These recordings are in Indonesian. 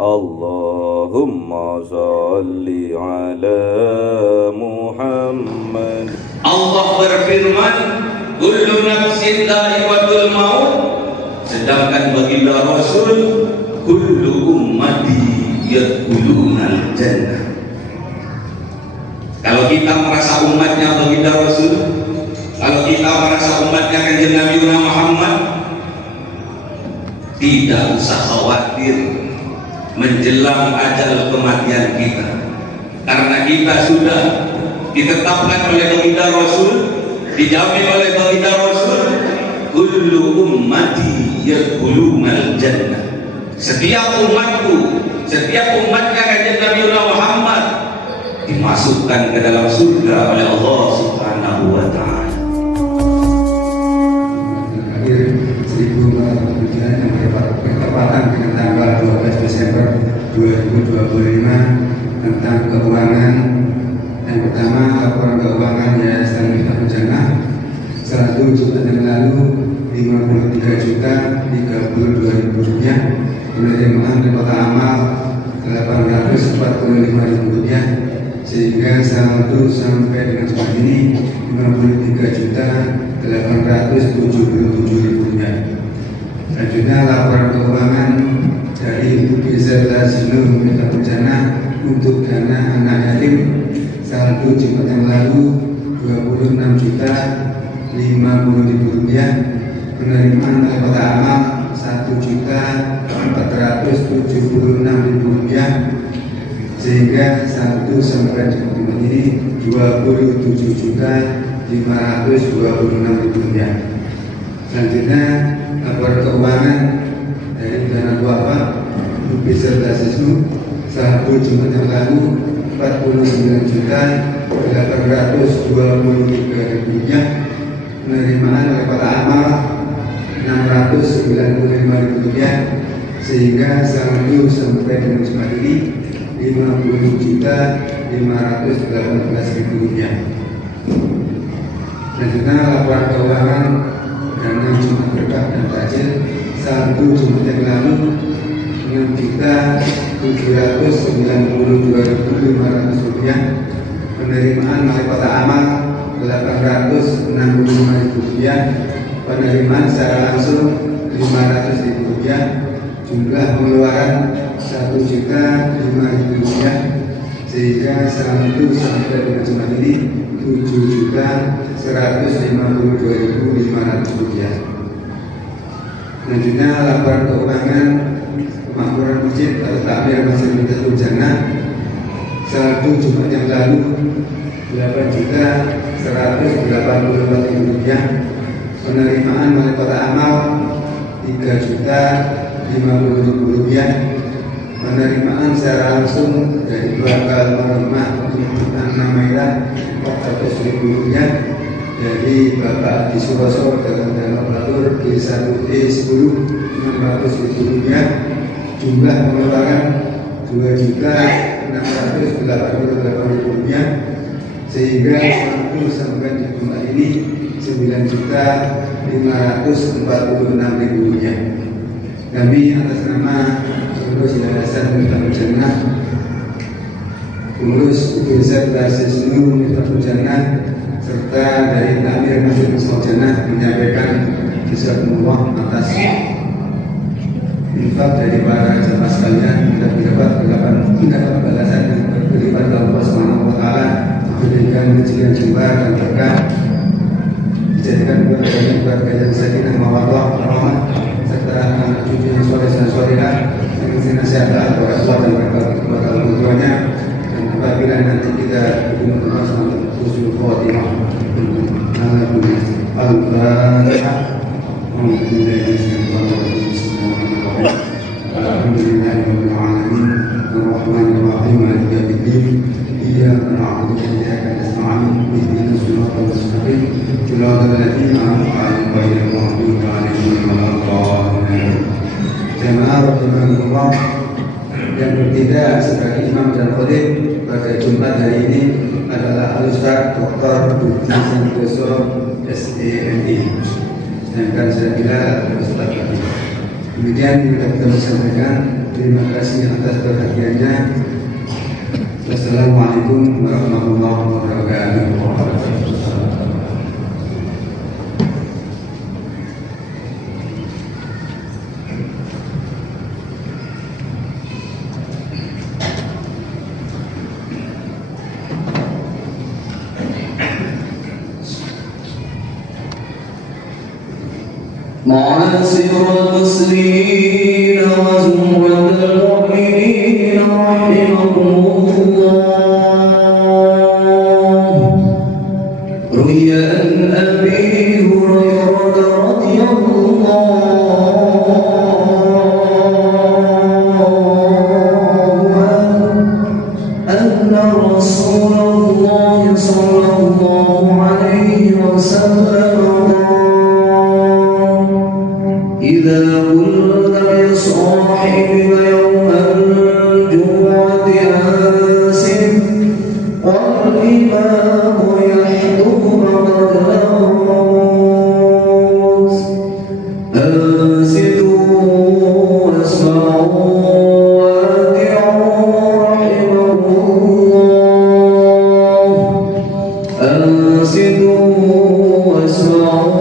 Allahumma salli ala Muhammad. Allah berfirman, kullu nafsin dha'iqatul maut, sedangkan baginda Rasul, kullu ummati yadkhulunal jannah. Kalau kita merasa umatnya baginda Rasul, kalau kita merasa umatnya kanjeng Nabi Muhammad, tidak usah khawatir menjelang ajal kematian kita, karena kita sudah ditetapkan oleh baginda Rasul, dijamin oleh baginda Rasul, kullu ummati yadkhulunal jannah. Setiap umatku, setiap umatnya kanjeng Nabi Muhammad dimasukkan ke dalam surga oleh Allah Subhanahu wa Ta'ala. Akhir 1407 yang bertepatan dengan tanggal 12 Desember 2025 tentang keuangan. Yang pertama, laporan keuangan Yayasan Miftahul Jannah 1 juta yang lalu 53.032.000 rupiah, penerimaan dari kota amal 845.000 rupiah, sehingga saldo sampai dengan saat ini 53.877.000 rupiah. Selanjutnya laporan keuangan dari Ibu BZ Lazino Miftahul Jannah untuk dana anak yatim, saldo Jumat yang lalu 26.050.000 rupiah, penerimaan oleh kota amal 1.476.000 rupiah, sehingga saldo sampai Jumat ini 27.526.000 rupiah. Selanjutnya laporan keuangan dari dana duafa beserta siswa saldo Jumat yang lalu 49.823.000 rupiah, penerimaan oleh kota amal 695.000 rupiah, sehingga saldo sampai dengan Jumat ini 50.518.000 rupiah. Selanjutnya laporan keuangan dana Jumat berkah dan takjil saldo Jumat yang lalu 6.792.500 rupiah, penerimaan oleh kota amal 865.000 rupiah, penerimaan secara langsung 500.000 rupiah, jumlah pengeluaran 1.005.000 rupiah, sehingga saldo sampai dengan Jumat ini 7.152.500 rupiah. Selanjutnya laporan keuangan pemakmuran masjid atau takmir Masjid Miftahul Jannah saldo Jumat yang lalu 8.184.000 rupiah, penerimaan oleh kota amal 3.050.000 rupiah, penerimaan secara langsung dari keluarga almarhumah Anak Maira 400.000 rupiah, dari Bapak Adi Suroso dalam dana operator D1 D10 600.000 rupiah, jumlah pengeluaran 2.688.000 rupiah, sehingga saldo sampai di Jumat ini 9.546.000 rupiah. Kami atas nama pengurus Yayasan Miftahul Jannah, pengurus UBZ Lazino Miftahul Jannah, serta dari takmir Masjid Miftahul Jannah menyampaikan jazakumullah atas infak dari para jamaah sekalian, dan mendapat balasan yang berlipat dari Allah Subhanahu wa Ta'ala, diberikan rezeki yang jembar dan berkah, dijadikan keluarga yang sakinah mawaddah warahmah, serta anak cucu yang soleh dan solehah yang senantiasa berdoa dan berdoa orang tuanya. Dan apabila nanti kita berjumpa sama husnul khotimah, Al-Fatihah. Alhamdulillahirabbil alamin, arrahmanir rahim, maliki yaumiddin, iyyaka na'budu wa iyyaka nasta'in, ihdinas siratal mustaqim, siratal ladzina an'amta 'alaihim ghairil maghdubi 'alaihim waladdallin. Jamaah rahimakumullah, yang bertindak sebagai imam dan khatib pada Jumat hari ini adalah Al-Ustaz Dr. Budi Santoso SEMI. Sedangkan saya kira Ustaz Demikian yang kita sampaikan. terima kasih atas perhatiannya. Wassalamualaikum warahmatullahi wabarakatuh. معاشر المسلمين وزمرة المؤمنين رحمكم الله. روي عن أبي هريرة رضي الله عنه أن رسول الله صلى الله عليه وسلم إذا قلت لصاحبك يوم الجمعة أنصت والإمام يحضر فقد الموت أنصتوا واسمعوا وأطيعوا رحمكم الله. أنصتوا واسمعوا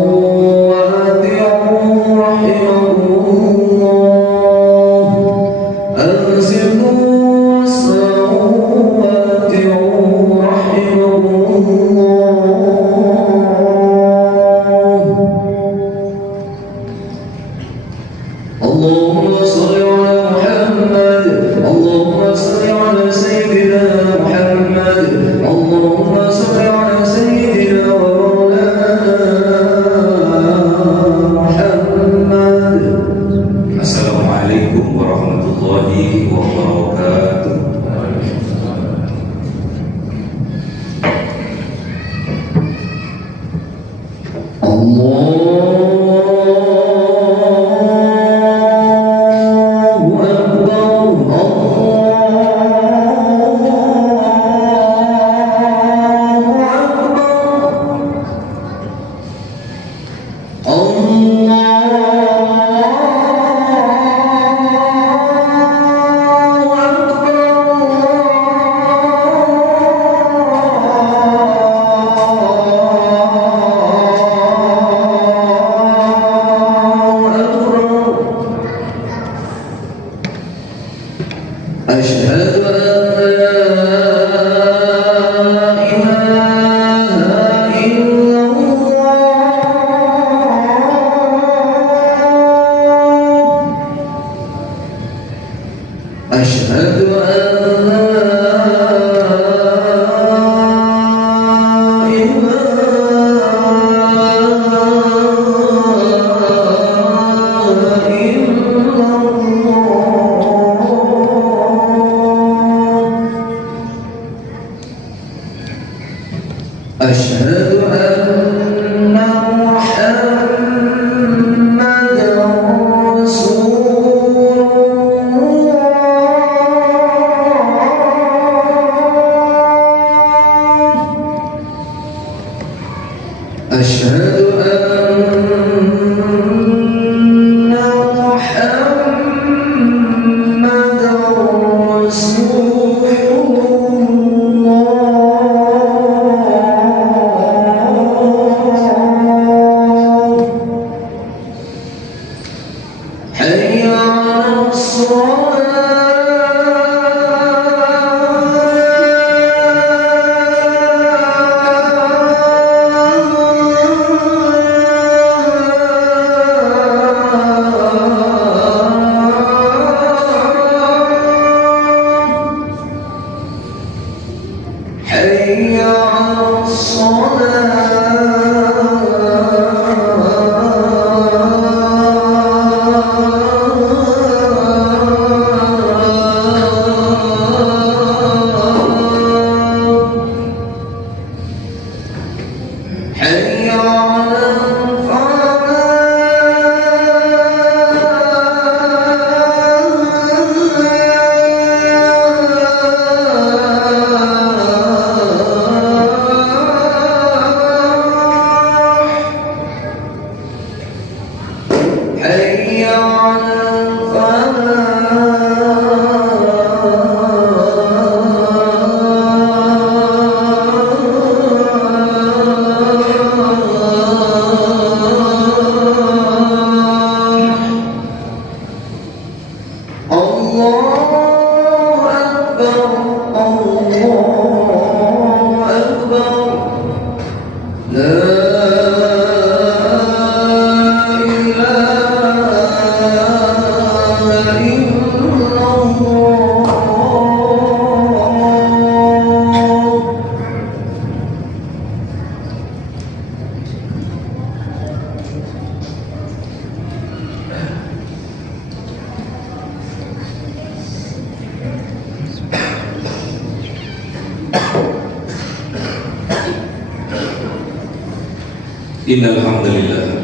اللهم صل على محمد. اللهم صل على سيدنا محمد. اللهم صل على سيدنا ومولانا محمد. Assalamualaikum warahmatullahi wabarakatuh. أشهد أن لا إله إلا الله. أشهد أن لا أشهد أن محمدًا رسول الله. Innal hamdalillah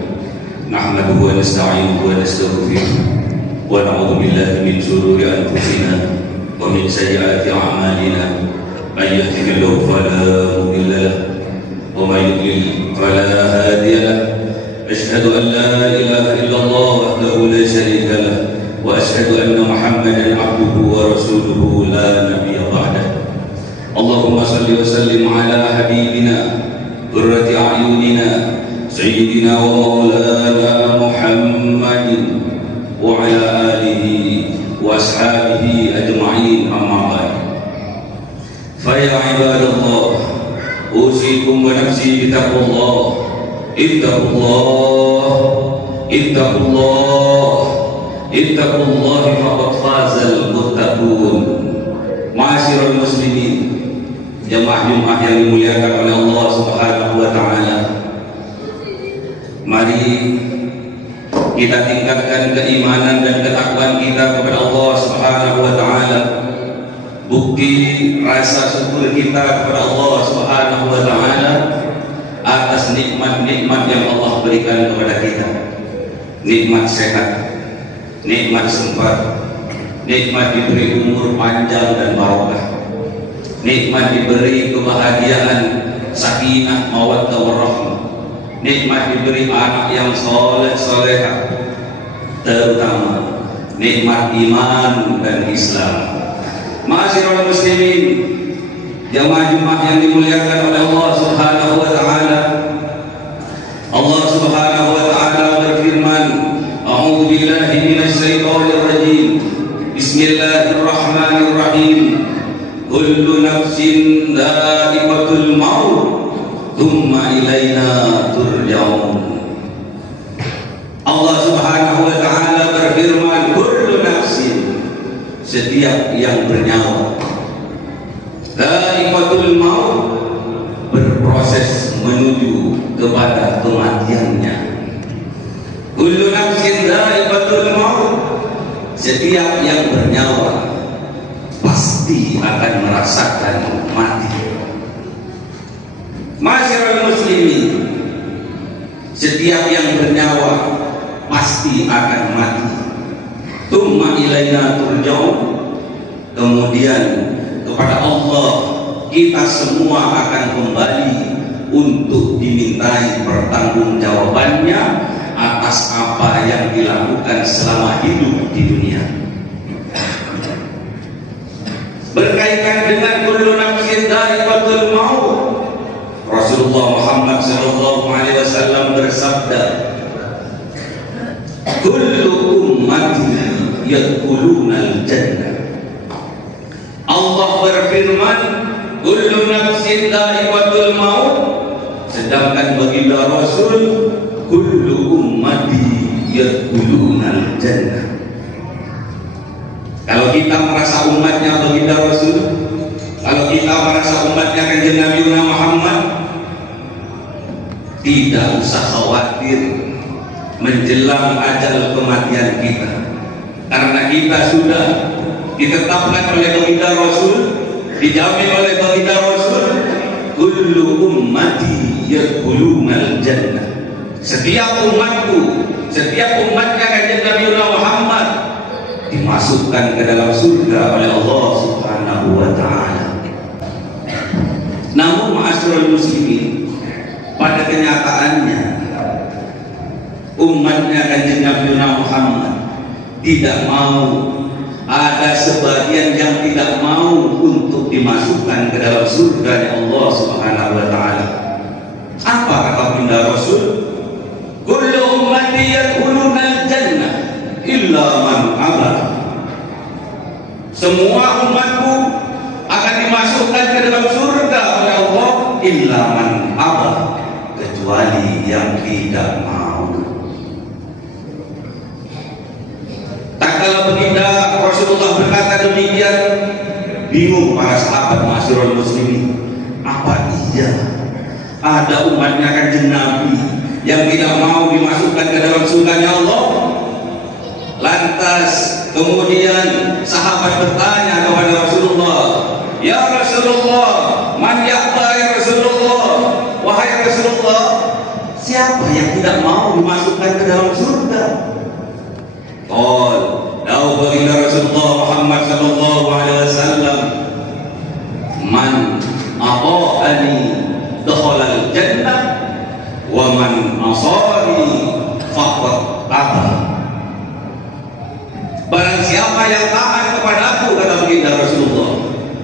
nahmaduhu wa nasta'inuhu wa nastaghfiruh wa na'udzu billahi min shururi anfusina wa min sayyiati a'malina may yahdihillahu fala mudilla lahu wa may yudlil fala hadiya lahu ashhadu an la ilaha illallah wahdahu la sharika lahu wa ashhadu anna Muhammadan 'abduhu wa rasuluhu la nabiyya ba'dahu. Allahumma shalli wa sallim ala habibina qurrati a'yunina Sayyidina wa maulana Muhammadin wa ala alihi wa ashabihi ajma'in, amma ba'd. Fa ya ibadallah, usikum wa nafsi bitaqwallah. Ittaqullah, ittaqullah, ittaqullah faqad fazal muttaqun. Ma'asyiral muslimin, jamaah-jamaah yang dimuliakan oleh Allah Subhanahu wa taala. Mari kita tingkatkan keimanan dan ketakwaan kita kepada Allah Subhanahu wa taala. Bukti rasa syukur kita kepada Allah Subhanahu wa taala atas nikmat-nikmat yang Allah berikan kepada kita. Nikmat sehat, nikmat sempat, nikmat diberi umur panjang dan barokah, nikmat diberi kebahagiaan, sakinah, mawaddah warahmah, nikmat diberi anak yang soleh-solehah, terutama nikmat iman dan Islam. Ma'asyiral muslimin, jamaah-jamaah yang dimuliakan oleh Allah Subhanahu wa taala. Allah Subhanahu wa taala berfirman, a'udzu billahi minasy syaithanir rajim. Bismillahirrahmanirrahim. Kullu nafsin dha'iqatul maut. Tsumma ilaina turja'un. Allah Subhanahu wa taala berfirman, kullu nafsin, setiap yang bernyawa, dha'iqatul maut, berproses menuju kepada kematiannya. Kullu nafsin dha'iqatul maut, setiap yang bernyawa pasti akan merasakan mati. Ma'asyiral muslimin, setiap yang bernyawa pasti akan mati. Tsumma ilaina turja'un, kemudian kepada Allah kita semua akan kembali untuk dimintai pertanggungjawabannya atas apa yang dilakukan selama hidup di dunia. Berkaitan dengan kullu nafsin dha'iqatul maut, Rasulullah Muhammad sallallahu alaihi wasallam bersabda, kullu ummati yadkhulunal jannah. Allah berfirman, kullu nafsin dha'iqatul maut, sedangkan baginda Rasul, kullu ummati yadkhulunal jannah. Kalau kita merasa umatnya baginda Rasul, kalau kita merasa umatnya kanjeng Nabi Muhammad, tidak usah khawatir menjelang ajal kematian kita, karena kita sudah ditetapkan oleh baginda Rasul, dijamin oleh baginda Rasul, kullu ummati yadkhulunal jannah. Setiap umatku, setiap umatnya kanjeng Nabi Muhammad dimasukkan ke dalam surga oleh Allah Subhanahu wa taala. Namun ma'asyiral muslimin, pada kenyataannya umatnya kanjeng Nabi Muhammad tidak mau, ada sebagian yang tidak mau untuk dimasukkan ke dalam surga Allah Subhanahu wa taala. Apa kata baginda Rasul? Kullu ummati yadkhulunal jannah illa man aba. semua umatku akan dimasukkan ke dalam surga oleh Allah illa man aba, kecuali yang tidak mau. Tak kala baginda Rasulullah berkata demikian, bingung para sahabat masyarul muslimin, apa iya ada umatnya kanjeng Nabi yang tidak mau dimasukkan ke dalam surganya Allah? Lantas kemudian sahabat bertanya kepada Rasulullah, ya Rasulullah, man ya'ba ya Rasulullah, wahai Rasulullah, siapa yang tidak mau dimasukkan ke dalam surga? Lalu baginda Rasulullah Muhammad sallallahu alaihi wasallam, man ata'ani dakhala al-jannah wa man asani faqad aba. Barang siapa yang taat kepadaku, kata baginda Rasulullah,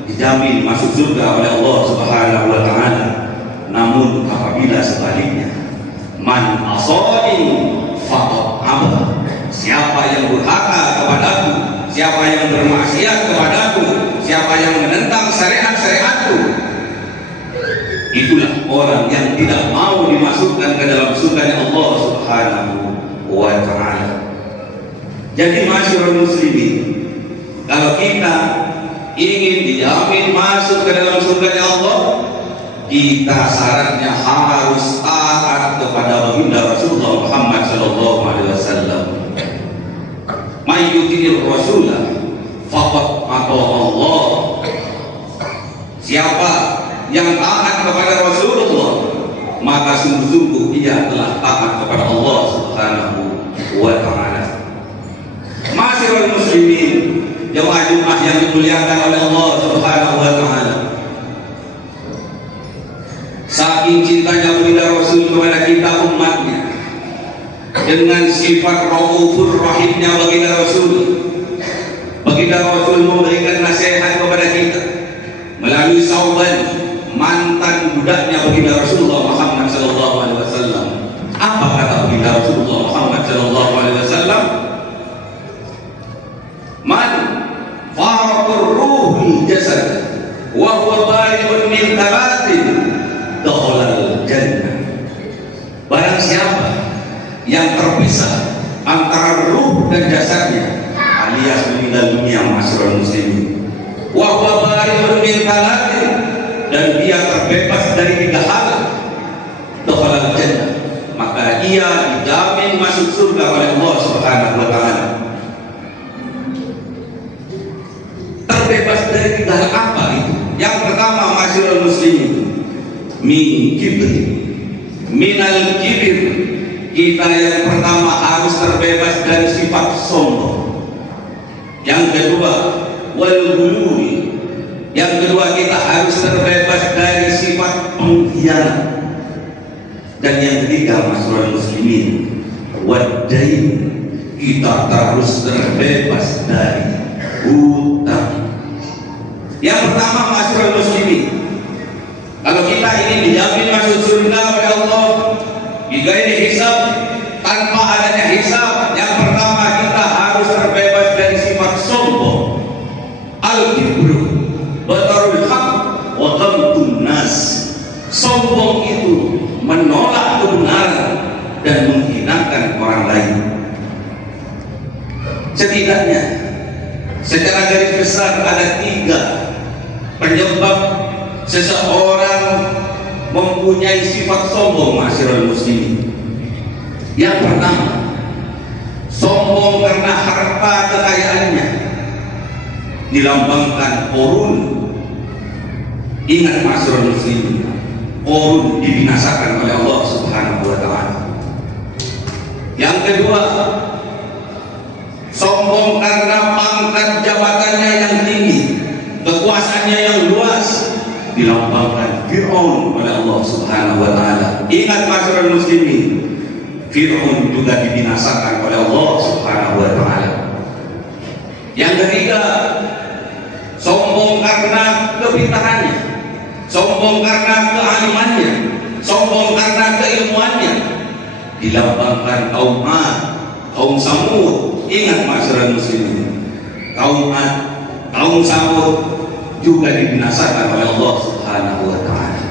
dijamin masuk surga oleh Allah Subhanahu wa taala. Namun apabila sebaliknya, man asani faqad aba, siapa yang durhaka kepadaku, siapa yang bermaksiat kepadaku, siapa yang menentang syariat-syariatku, itulah orang yang tidak mau dimasukkan ke dalam surga Allah Subhanahu wa taala. Jadi masyarul muslimin, kalau kita ingin dijamin masuk ke dalam surga Allah, kita syaratnya harus taat kepada baginda Rasulullah Muhammad sallallahu alaihi wasallam. May yuti'ir rasulah faqad ata Allah. Siapa yang taat kepada Rasulullah, maka sungguh-sungguh ia telah taat kepada Allah Subhanahu wa taala. Masyarul muslimin, jemaah Jumat yang dimuliakan oleh Allah Subhanahu wa taala, saking cintanya baginda Rasul kepada kita umatnya, dengan sifat raufur rahimnya baginda Rasul memberikan nasihat kepada kita melalui Sauban, mantan budaknya baginda Rasulullah Muhammad sallallahu alaihi wasallam. Apa kata baginda Rasulullah Muhammad sallallahu alaihi wasallam? Man faraqur ruhul jasad wa huwa bari'un min thalathin dakhala al-jannah. Barang siapa yang terpisah antara ruh dan jasadnya, alias meninggal dunia, masyarul muslimin, wa huwa bari'un min thalathin, dan dia terbebas dari 3 hal, dakhala al-jannah, maka ia dijamin masuk surga oleh Allah Subhanahu wa taala. Terbebas dari 3 hal apa itu? Yang pertama, masyarul muslimin, min kibr, minal kibir. Kita yang pertama harus terbebas dari sifat sombong. Yang kedua, wal ghululi. Yang kedua, kita harus terbebas dari sifat pengkhianat. Dan yang ketiga, masyarul muslimin, wadain. Kita harus terbebas dari hutang. Yang pertama, masyarul muslimin, kalau kita ingin dijamin masuk surga oleh Allah bighairi hisab, tanpa adanya hisab, yang pertama kita harus terbebas dari sifat sombong, al-kibru, batarul haq, wa ghamtun nas. Sombong itu menolak kebenaran dan menghinakan orang lain. Setidaknya secara garis besar ada 3 penyebab seseorang mempunyai sifat sombong, masyarul muslimin. Yang pertama, sombong karena harta kekayaannya dilambangkan korun. Ingat masyarul muslimin, korun dibinasakan oleh Allah Subhanahu wa taala. Yang kedua, sombong karena pangkat jabatannya yang tinggi, kekuasaannya yang luas, dilambangkan Fir'aun oleh Allah Subhanahu wa taala. Ingat masyarul muslimin, Fir'aun juga dibinasakan oleh Allah Subhanahu wa taala. Yang ketiga, sombong karena kepintarannya, sombong karena kealimannya, sombong karena keilmuannya, dilambangkan kaum Ad, kaum Samud. Ingat masyarul muslimin, kaum Ad, kaum kaum Samud juga dibinasakan oleh Allah Subhanahu wa Ta'ala.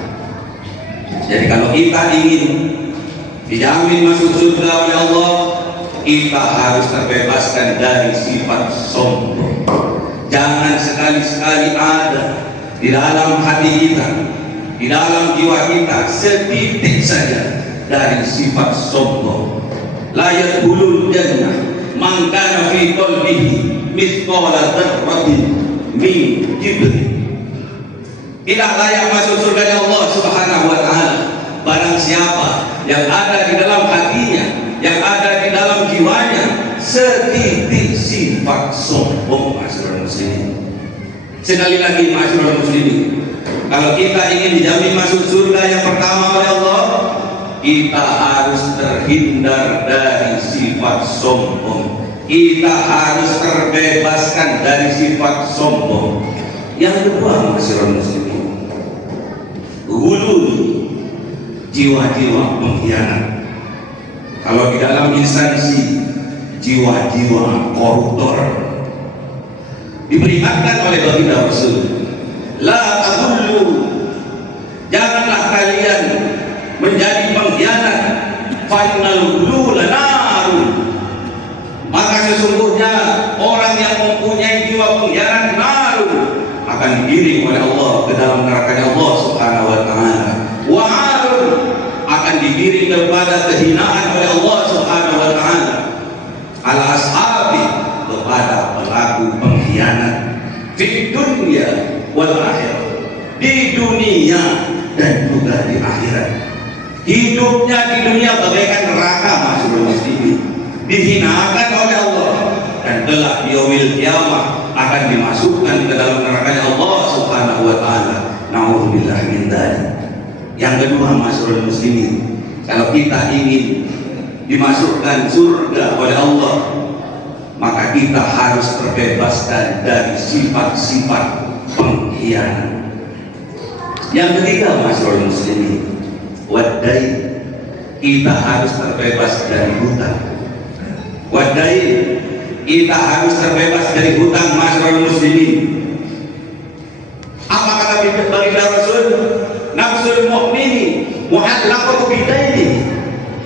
Jadi kalau kita ingin dijamin masuk surga oleh Allah, kita harus terbebaskan dari sifat sombong. Jangan sekali-sekali ada di dalam hati kita, di dalam jiwa kita setitik saja dari sifat sombong. La yadkhulul jannah man kana fi qalbihi mithqala dzarratin min kibr. Tidak layak masuk surga Allah Subhanahu wa Ta'ala barang siapa yang ada di dalam hatinya, yang ada di dalam jiwanya setitik sifat sombong. Masyaallah muslimin. Sekali lagi masyaallah muslimin, kalau kita ingin dijamin masuk surga yang pertama oleh Allah, kita harus terhindar dari sifat sombong. Kita harus terbebaskan dari sifat sombong. Yang kedua masyaallah muslimin, ghulul, jiwa-jiwa pengkhianat. Kalau di dalam instansi, jiwa-jiwa koruptor. Diperingatkan oleh baginda Rasul, la taghullu, janganlah kalian menjadi pengkhianat, fa innal ghulula narun, maka sesungguhnya orang yang mempunyai jiwa pengkhianat narun akan digiring oleh Allah ke dalam neraka Allah Subhanahu wa Ta'ala. Wa arun, akan digiring kepada kehinaan oleh Allah Subhanahu wa Ta'ala. Al ashabi, kepada pelaku pengkhianat di dunia wal akhirat, di dunia dan juga di akhirat. Hidupnya di dunia bagaikan neraka masyaallah muslimin, dihinakan oleh Allah, dan kelak di yaumil qiyamah akan dimasukkan ke dalam neraka Allah Subhanahu wa Ta'ala. Nauzubillah min dzalik. Yang kedua masyaallah muslimin, kalau kita ingin dimasukkan surga oleh Allah, maka kita harus terbebaskan dari sifat-sifat pengkhianat. Yang ketiga masyaallah muslimin, wadai, kita harus terbebas dari hutang. Wadai, kita harus terbebas dari hutang masyaallah muslimin. Apa kata baginda Rasul? Nafsul mu'mini mu'allaqatu bidaini,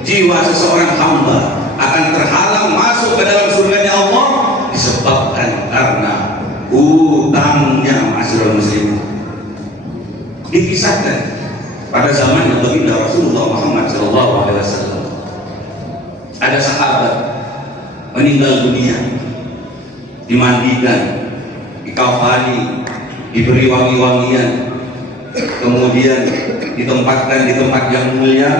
jiwa seseorang hamba akan terhalang masuk ke dalam surganya Allah disebabkan karena hutangnya masyaallah muslimin. Dikisahkan pada zaman baginda Rasulullah Muhammad SAW, ada sahabat meninggal dunia, dimandikan, dikafani, diberi wangi-wangian, kemudian ditempatkan di tempat yang mulia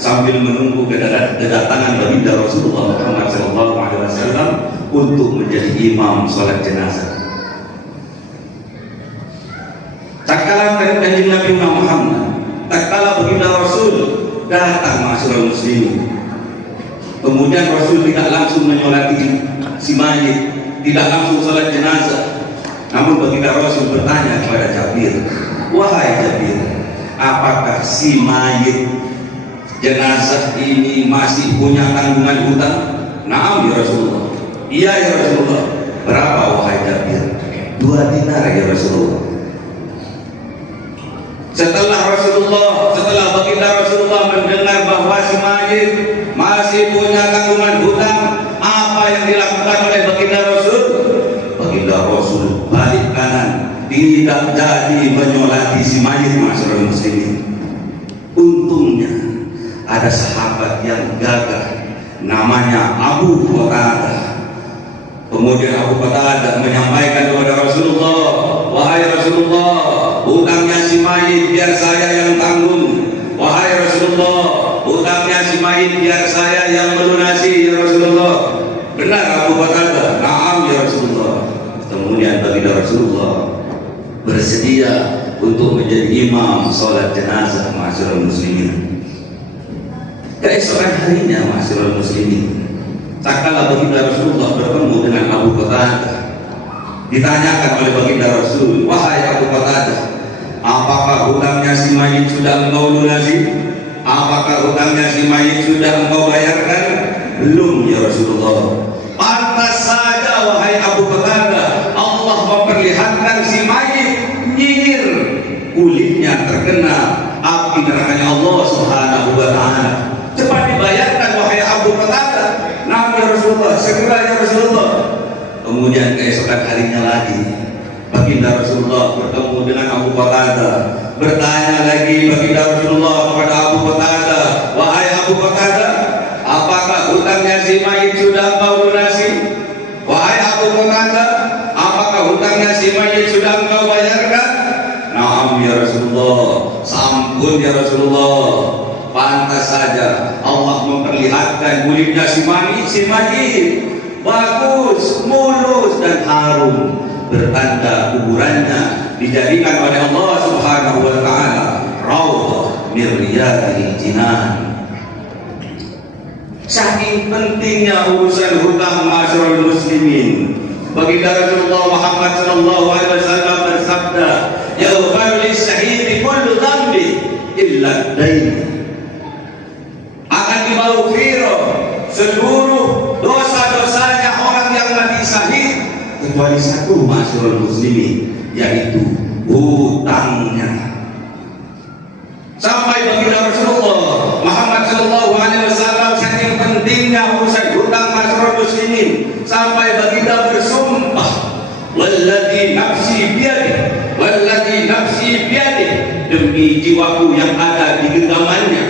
sambil menunggu kedatangan baginda Rasulullah Muhammad SAW untuk menjadi imam salat jenazah. Tatkala kanjeng Nabi Muhammad, tatkala baginda Rasul datang masyaallah muslimin, kemudian Rasul tidak langsung menyolati si mayit, tidak langsung salat jenazah, namun baginda Rasul bertanya kepada Jabir, wahai Jabir, apakah si mayit jenazah ini masih punya tanggungan hutang? Naam ya Rasulullah. Iya ya Rasulullah. Berapa wahai Jabir? 2 dinar ya Rasulullah. Setelah baginda Rasulullah mendengar bahwa si mayit masih punya tanggungan hutang, apa yang dilakukan oleh baginda Rasul? Baginda Rasul balik kanan, tidak jadi menyolati si mayit masyaallah muslimin. Untungnya ada sahabat yang gagah namanya Abu Qatadah. Kemudian Abu Qatadah menyampaikan kepada Rasulullah, wahai Rasulullah, hutangnya si mayit biar saya yang tanggung. Wahai Rasulullah, hutangnya si mayit biar saya yang melunasi ya Rasulullah. Benar Abu Qatadah? Naam ya Rasulullah. Kemudian baginda Rasulullah bersedia untuk menjadi imam salat jenazah masyaallah muslimin. Keesokan harinya masyaallah muslimin, tatkala baginda Rasulullah bertemu dengan Abu Qatadah, ditanyakan oleh baginda Rasul, wahai Abu Qatadah, apakah hutangnya si mayit sudah engkau lunasi? Apakah hutangnya si mayit sudah engkau bayarkan? Belum ya Rasulullah. Pantas saja wahai Abu Qatadah, Allah memperlihatkan memandang si mayit nyinyir, kulitnya terkena api nerakanya Allah Subhanahu wa Ta'ala. Cepat dibayarkan wahai Abu Qatadah. Nabi Rasulullah, segera ya Rasulullah. Kemudian keesokan harinya lagi baginda Rasulullah bertemu dengan Abu Qatadah, bertanya lagi baginda Rasulullah kepada Abu Qatadah, wahai Abu Qatadah, apakah hutangnya si mayit sudah kau lunasi? Wahai Abu Qatadah, apakah hutangnya si mayit sudah kau bayarkan? Naam ya Rasulullah, sampun ya Rasulullah. Pantas saja Allah memperlihatkan kulitnya si mayit bagus, mulus dan harum, bertanda kuburannya dijadikan oleh Allah Subhanahu wa Ta'ala raudhah min riyadil jinan. Saking pentingnya urusan hutang ma'asyiral muslimin, baginda Rasulullah Muhammad sallallahu alaihi wasallam bersabda, yaghfaru lis-syahidi kullu dhanbi illa ad-dain. Akan dimaghfirah seluruh dosa-dosanya orang yang mati syahid kecuali satu, ma'asyiral muslimin, yaitu hutangnya. Sampai baginda Rasulullah Muhammad sallallahu alaihi wasallam saking pentingnya urusan hutang ma'asyiral muslimin, sampai baginda bersumpah, walladzi nafsi biyadihi, demi jiwaku yang ada di genggamannya,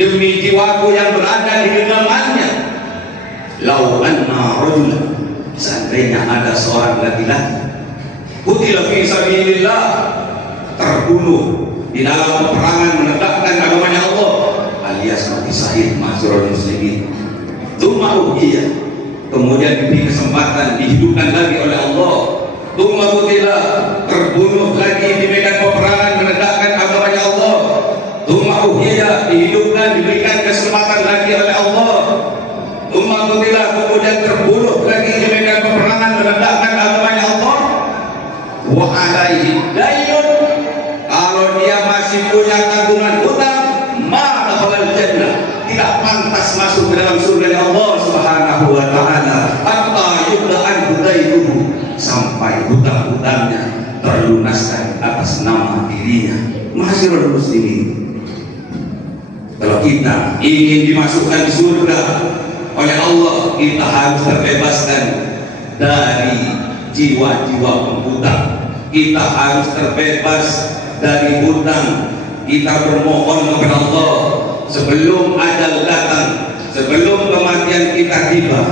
demi jiwaku yang berada di genggamannya, lau anna rajulan, seandainya ada seorang laki-laki qutila fi sabilillah, terbunuh di dalam peperangan menegakkan agamanya Allah, alias mati syahid ma'asyiral muslimin, tsumma uhiya, kemudian diberi kesempatan dihidupkan lagi oleh Allah, tsumma qutila, terbunuh lagi di medan peperangan menegakkan agamanya Allah, tsumma uhiya, dihidupkan diberikan kesempatan lagi oleh Allah, tsumma qutila, kemudian terbunuh lagi di medan peperangan menegakkan agamanya Allah, wa alaihi dayyun, kalau dia masih punya tanggungan hutang, ma dakhalal jannah, tidak pantas masuk ke dalam surga Allah Subhanahu wa Ta'ala, hatta yudla'an hudaibuhu, sampai hutang-hutangnya terlunaskan atas nama dirinya. Ma'asyiral muslimin, kalau kita ingin dimasukkan surga oleh Allah, kita harus terbebaskan dari jiwa-jiwa penghutang. Kita harus terbebas dari hutang. Kita bermohon kepada Allah sebelum ajal datang, sebelum kematian kita tiba,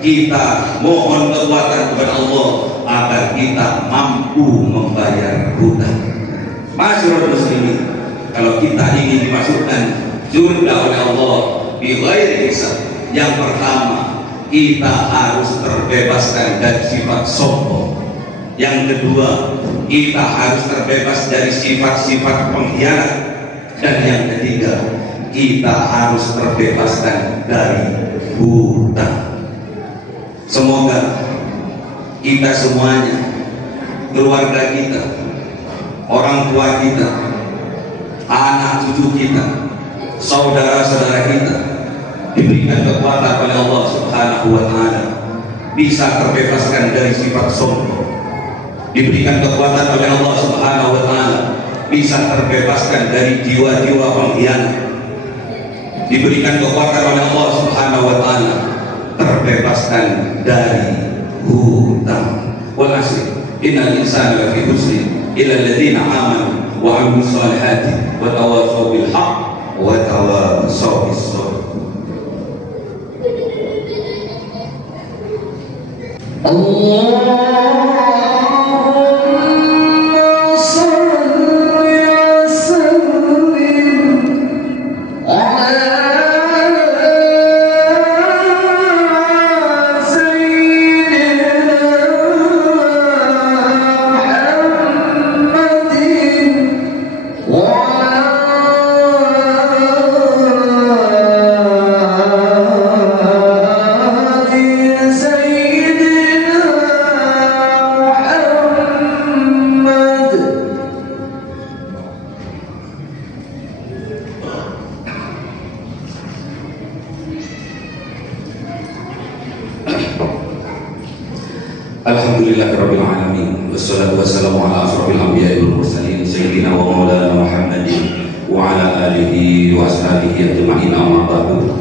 kita mohon kekuatan kepada Allah agar kita mampu membayar hutang. Ma'asyiral muslimin, kalau kita ingin dimasukkan surga oleh Allah bi ghairi hisab, yang pertama kita harus terbebaskan dari sifat sombong. Yang kedua, kita harus terbebas dari sifat-sifat pengkhianat. Dan yang ketiga, kita harus terbebaskan dari hutang. Semoga kita semuanya, keluarga kita, orang tua kita, anak cucu kita, saudara-saudara kita diberikan kekuatan oleh Allah Subhanahu wa Ta'ala, bisa terbebaskan dari sifat sombong, diberikan kekuatan oleh Allah Subhanahu wa Ta'ala, bisa terbebaskan dari jiwa-jiwa pengkhianat, diberikan kekuatan oleh Allah Subhanahu wa Ta'ala, terbebaskan dari hutang. Wal asri innal insana lafi khusr illa alladziina aamanu wa 'amilus shalihati wa tawassaw bil haqq wa tawassaw bis sabr. Alhamdulillahirabbil alamin. wassalatu wassalamu ala asrofil anbiya'i wal mursalin sayyidina wa maulana Muhammadin wa ala alihi wa ashabihi ajma'in amma ba'du.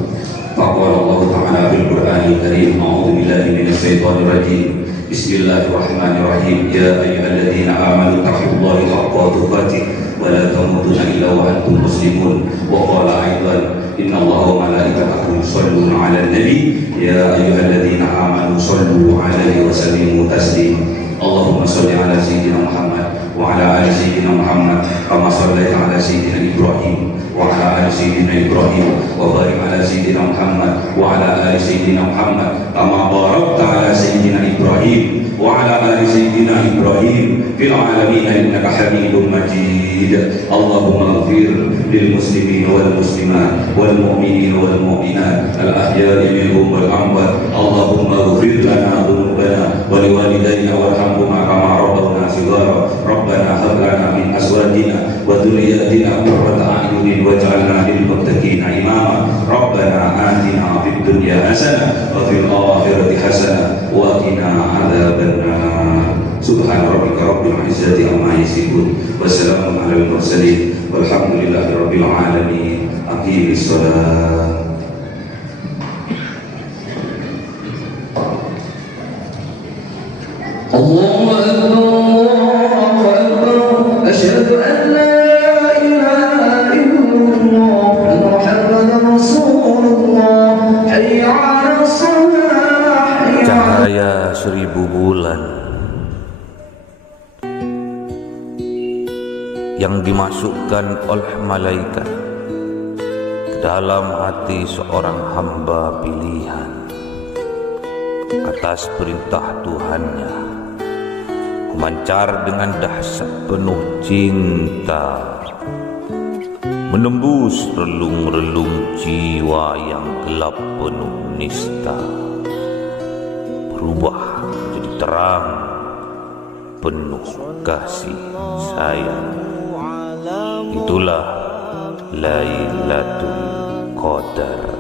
Faqala Allah Ta'ala fil Qur'anil Karim, a'udzu billahi minasy syaithanir rajim. Bismillahirrahmanirrahim. Ya ayyuhalladzina amanu taqullaha haqqa tuqatih wa la tamutunna illa wa antum muslimun. Wa qala aidan innallaha wa malaikatahu yusholluna 'alan nabi ya ayyuhalladzina amanu shollu 'alaihi wa sallimu taslima. Allahumma sholli 'ala sayyidina Muhammad wa 'ala ali sayyidina Muhammad kama shallaita 'ala sayyidina Ibrahim wa 'ala ali sayyidina Ibrahim wa barik 'ala sayyidina Muhammad wa 'ala ali sayyidina Muhammad kama barakta 'ala sayyidina Ibrahim wa 'ala ali sayyidina Ibrahim fil 'alamin innaka Hamidum Majid. Allahumma ighfir lil muslimin wal muslimat wal mu'minin wal mu'minat al ahya'i minhum wal amwat. Allahumma ighfir lana dhunubana wa liwalidayna warhamhuma kama rabbawna shighara. Rabbana hab lana min azwajina wa dhurriyyatina qurrata a'yunin waj'alna lil muttaqina imama. Rabbana atina fid dunya hasanah wa fil akhirati hasanah wa qina adzabannar. Subhana rabbika rabbil izzati amma yasifun wa salamun alal mursalin walhamdulillahi rabbil alamin. Aqimis shalah. Allahu Akbar, Allahu Akbar, asyhadu an la ilaha illallah wa Muhammadar Rasulullah. Hayya 'alas shalah. Cahaya 1000 bulan yang dimasukkan oleh malaikat ke dalam hati seorang hamba pilihan atas perintah Tuhannya, memancar dengan dahsyat penuh cinta, menembus relung-relung jiwa yang gelap penuh nista, berubah menjadi terang penuh kasih sayang. Itulah Lailatul Qadar.